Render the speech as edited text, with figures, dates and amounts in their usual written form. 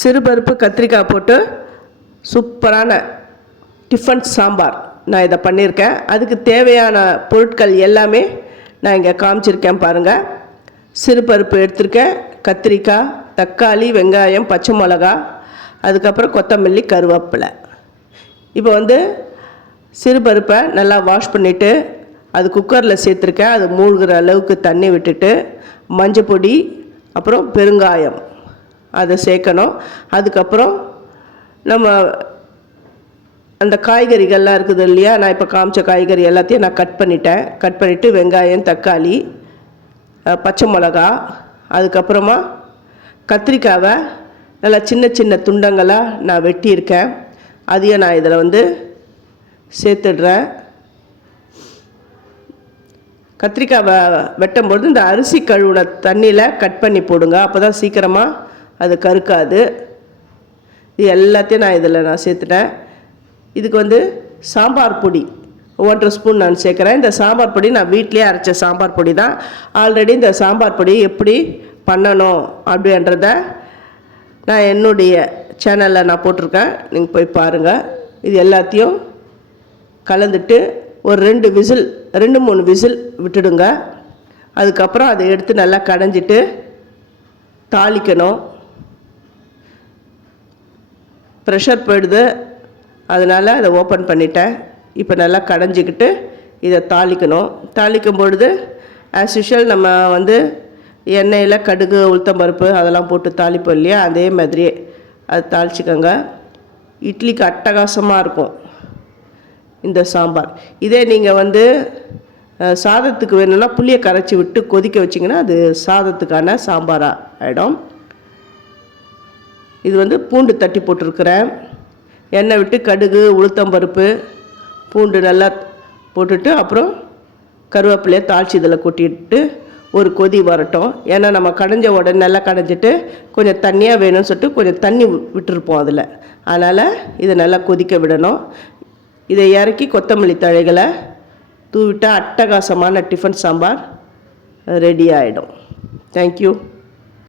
சிறுபருப்பு கத்திரிக்காய் போட்டு சூப்பரான டிஃபன் சாம்பார் நான் இதை பண்ணியிருக்கேன். அதுக்கு தேவையான பொருட்கள் எல்லாமே நான் இங்கே காமிச்சிருக்கேன் பாருங்கள். சிறுபருப்பு எடுத்திருக்கேன், கத்திரிக்காய், தக்காளி, வெங்காயம், பச்சை மிளகா, அதுக்கப்புறம் கொத்தமல்லி, கருவேப்பிலை. இப்போ சிறுபருப்பை நல்லா வாஷ் பண்ணிவிட்டு அது குக்கரில் சேர்த்துருக்கேன். அது மூழ்கிற அளவுக்கு தண்ணி விட்டுட்டு மஞ்சள் பொடி அப்புறம் பெருங்காயம் அதை சேர்க்கணும். அதுக்கப்புறம் நம்ம அந்த காய்கறிகள்லாம் இருக்குது இல்லையா, நான் இப்போ காமிச்ச காய்கறி எல்லாத்தையும் நான் கட் பண்ணிவிட்டு வெங்காயம், தக்காளி, பச்சை மிளகா, அதுக்கப்புறமா கத்திரிக்காவை நல்லா சின்ன சின்ன துண்டங்களாக நான் வெட்டியிருக்கேன். அதையும் நான் இதில் சேர்த்துடுறேன். கத்திரிக்காவை வெட்டும்பொழுது இந்த அரிசி கழுவுன தண்ணியில் கட் பண்ணி போடுங்க, அப்போ தான் சீக்கிரமாக அது கருக்காது. இது எல்லாத்தையும் நான் இதில் சேர்த்துட்டேன். இதுக்கு சாம்பார் பொடி 1 ஸ்பூன் நான் சேர்க்குறேன். இந்த சாம்பார் பொடி நான் வீட்டிலே அரைச்ச சாம்பார் பொடி தான். ஆல்ரெடி இந்த சாம்பார் பொடி எப்படி பண்ணணும் அப்படின்றத நான் என்னுடைய சேனலில் நான் போட்டிருக்கேன், நீங்கள் போய் பாருங்கள். இது எல்லாத்தையும் கலந்துட்டு ஒரு 2-3 விசில் விட்டுடுங்க. அதுக்கப்புறம் அதை எடுத்து நல்லா கடைஞ்சிட்டு தாளிக்கணும். ப்ரெஷர் போயிடுது, அதனால் அதை ஓப்பன் பண்ணிட்டேன். இப்போ நல்லா கடைஞ்சிக்கிட்டு இதை தாளிக்கணும். தாளிக்கும் பொழுது ஆஸ் யூஷுவல் நம்ம எண்ணெயில் கடுகு, உளுத்தம்பருப்பு அதெல்லாம் போட்டு தாளிப்போம் இல்லையா, அதே மாதிரியே அது தாளிச்சிக்கோங்க. இட்லிக்கு அட்டகாசமாக இருக்கும் இந்த சாம்பார். இதே நீங்கள் சாதத்துக்கு வேணும்னா புளியை கரைச்சி விட்டு கொதிக்க வச்சிங்கன்னா அது சாதத்துக்கான சாம்பாராக ஆகிடும். இது பூண்டு தட்டி போட்டிருக்கிறேன். எண்ணெய் விட்டு கடுகு, உளுத்தம்பருப்பு, பூண்டு நல்லா போட்டுட்டு அப்புறம் கருவேப்பிலையை தாளித்து இதில் கொட்டிட்டு ஒரு கொதி வரட்டும். ஏன்னா நம்ம கடைஞ்ச உடனே நல்லா கடைஞ்சிட்டு கொஞ்சம் தண்ணியாக வேணும்னு சொல்லிட்டு கொஞ்சம் தண்ணி விட்டுருப்போம் அதில். அதனால் இதை நல்லா கொதிக்க விடணும். இதை இறக்கி கொத்தமல்லி தழைகளை தூவிட்டால் அட்டகாசமான டிஃபன் சாம்பார் ரெடி ஆகிடும். தேங்க்யூ.